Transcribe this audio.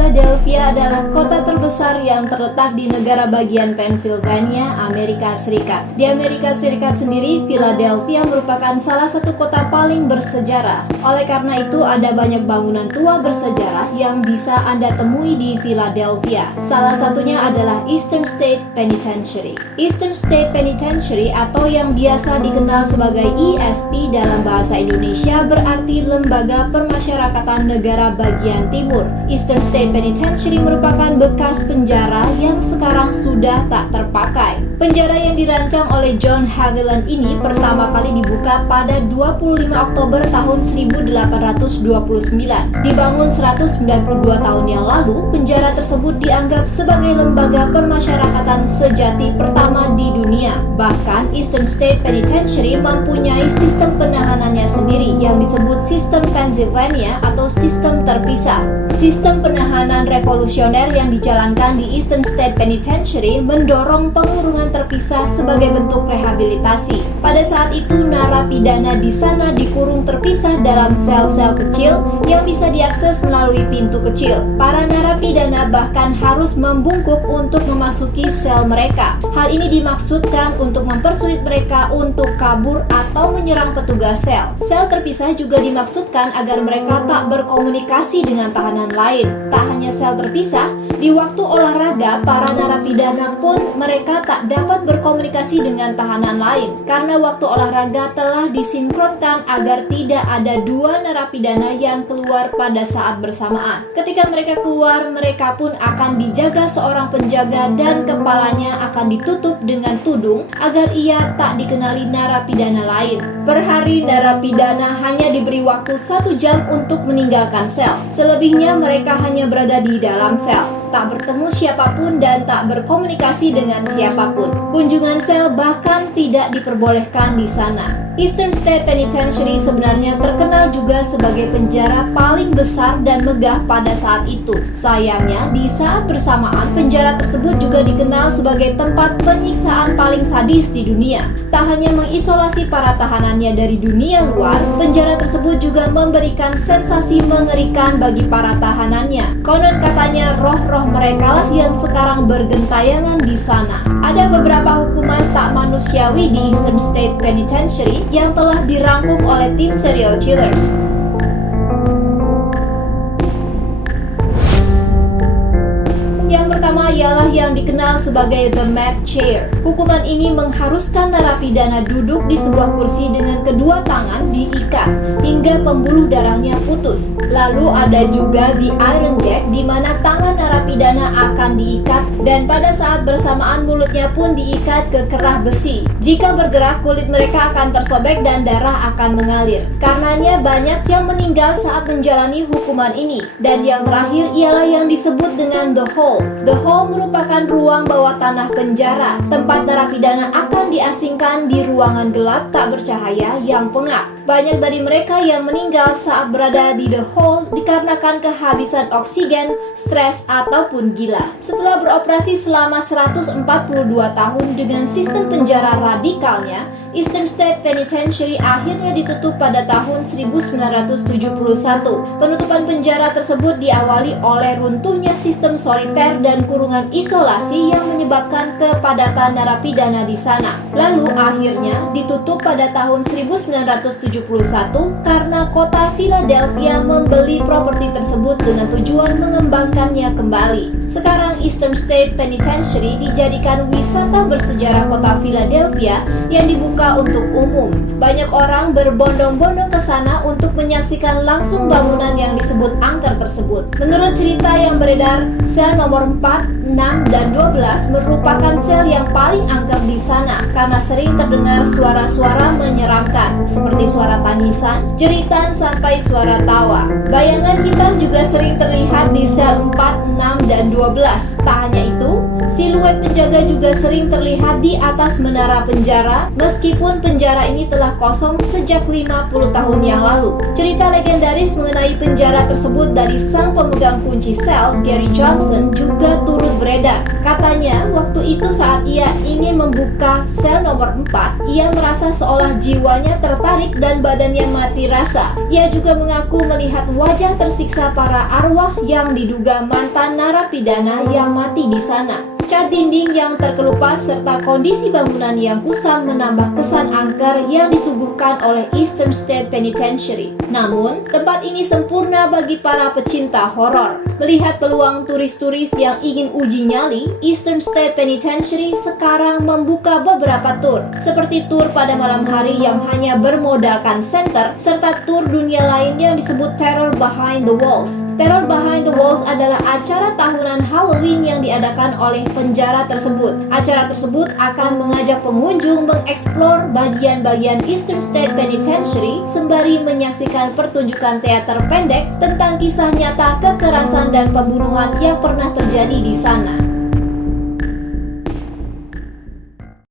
Philadelphia adalah kota terbesar yang terletak di negara bagian Pennsylvania, Amerika Serikat. Di Amerika Serikat sendiri, Philadelphia merupakan salah satu kota paling bersejarah. Oleh karena itu, ada banyak bangunan tua bersejarah yang bisa Anda temui di Philadelphia. Salah satunya adalah Eastern State Penitentiary. Eastern State Penitentiary atau yang biasa dikenal sebagai ESP dalam bahasa Indonesia berarti Lembaga Permasyarakatan Negara Bagian Timur. Eastern State Penitentiary merupakan bekas penjara yang sekarang sudah tak terpakai. Penjara yang dirancang oleh John Haviland ini pertama kali dibuka pada 25 Oktober tahun 1829. Dibangun 192 tahun yang lalu, penjara tersebut dianggap sebagai lembaga permasyarakatan sejati pertama di dunia. Bahkan Eastern State Penitentiary mempunyai sistem penahanannya sendiri yang disebut sistem Pennsylvania atau sistem terpisah. Sistem penahanan revolusioner yang dijalankan di Eastern State Penitentiary mendorong pengurungan terpisah sebagai bentuk rehabilitasi. Pada saat itu, narapidana di sana dikurung terpisah dalam sel-sel kecil yang bisa diakses melalui pintu kecil. Para narapidana bahkan harus membungkuk untuk memasuki sel mereka. Hal ini dimaksudkan untuk mempersulit mereka untuk kabur atau menyerang petugas sel. Sel terpisah juga dimaksudkan agar mereka tak berkomunikasi dengan tahanan lain. Tak hanya sel terpisah, di waktu olahraga para narapidana pun mereka tak dapat berkomunikasi dengan tahanan lain karena waktu olahraga telah disinkronkan agar tidak ada dua narapidana yang keluar pada saat bersamaan. Ketika mereka keluar, mereka pun akan dijaga seorang penjaga dan kepalanya akan ditutup dengan tudung agar ia tak dikenali narapidana lain. Per hari narapidana hanya diberi waktu 1 jam untuk meninggalkan sel. Selebihnya mereka hanya berada di dalam sel, tak bertemu siapapun dan tak berkomunikasi dengan siapapun. Kunjungan sel bahkan tidak diperbolehkan di sana. Eastern State Penitentiary sebenarnya terkenal juga sebagai penjara paling besar dan megah pada saat itu. Sayangnya, di saat bersamaan penjara tersebut juga dikenal sebagai tempat penyiksaan paling sadis di dunia. Tak hanya mengisolasi para tahanannya dari dunia luar, penjara tersebut juga memberikan sensasi mengerikan bagi para tahanannya. Konon katanya roh-roh mereka lah yang sekarang bergentayangan di sana. Ada beberapa hukuman tak manusiawi di Eastern State Penitentiary yang telah dirangkum oleh tim serial killers. Yang pertama ialah yang dikenal sebagai The Mad Chair. Hukuman ini mengharuskan narapidana duduk di sebuah kursi dengan kedua tangan diikat hingga pembuluh darahnya putus. Lalu ada juga The Iron Gag di mana tangan narapidana akan diikat dan pada saat bersamaan mulutnya pun diikat ke kerah besi. Jika bergerak, kulit mereka akan tersobek dan darah akan mengalir. Karenanya banyak yang meninggal saat menjalani hukuman ini. Dan yang terakhir ialah yang disebut dengan The Hole. The Hole merupakan ruang bawah tanah penjara, tempat narapidana akan diasingkan di ruangan gelap tak bercahaya yang pengap. Banyak dari mereka yang meninggal saat berada di The Hole dikarenakan kehabisan oksigen, stres, ataupun gila. Setelah beroperasi selama 142 tahun dengan sistem penjara radikalnya, Eastern State Penitentiary akhirnya ditutup pada tahun 1971. Penutupan penjara tersebut diawali oleh runtuhnya sistem soliter dan kurungan isolasi yang menyebabkan kepadatan narapidana di sana. Lalu akhirnya ditutup pada tahun 1971 karena kota Philadelphia membeli properti tersebut dengan tujuan mengembangkannya kembali. Sekarang Eastern State Penitentiary dijadikan wisata bersejarah kota Philadelphia yang dibuka untuk umum. Banyak orang berbondong-bondong ke sana untuk menyaksikan langsung bangunan yang disebut angker tersebut. Menurut cerita yang beredar, sel nomor 4, 6, dan 12 merupakan sel yang paling angker di sana karena sering terdengar suara-suara menyeramkan seperti suara tangisan, jeritan, sampai suara tawa. Bayangan hitam juga sering terlihat di sel 4, 6, dan 12. Tak hanya itu, Siluet penjaga juga sering terlihat di atas menara penjara, meskipun penjara ini telah kosong sejak 50 tahun yang lalu. Cerita legendaris mengenai penjara tersebut dari sang pemegang kunci sel, Gary Johnson, juga turut beredar. Katanya, waktu itu saat ia ingin membuka sel nomor 4, ia merasa seolah jiwanya tertarik dan badannya mati rasa. Ia juga mengaku melihat wajah tersiksa para arwah yang diduga mantan narapidana yang mati di sana. Cat dinding yang terkelupas serta kondisi bangunan yang kusam menambah kesan angker yang disuguhkan oleh Eastern State Penitentiary. Namun, tempat ini sempurna bagi para pecinta horor. Melihat peluang turis-turis yang ingin uji nyali, Eastern State Penitentiary sekarang membuka beberapa tur, seperti tur pada malam hari yang hanya bermodalkan senter, serta tur dunia lain yang disebut Terror Behind the Walls. Terror Behind the Walls adalah acara tahunan Halloween yang diadakan oleh penjara tersebut. Acara tersebut akan mengajak pengunjung mengeksplor bagian-bagian Eastern State Penitentiary sembari menyaksikan pertunjukan teater pendek tentang kisah nyata kekerasan dan pembunuhan yang pernah terjadi di sana.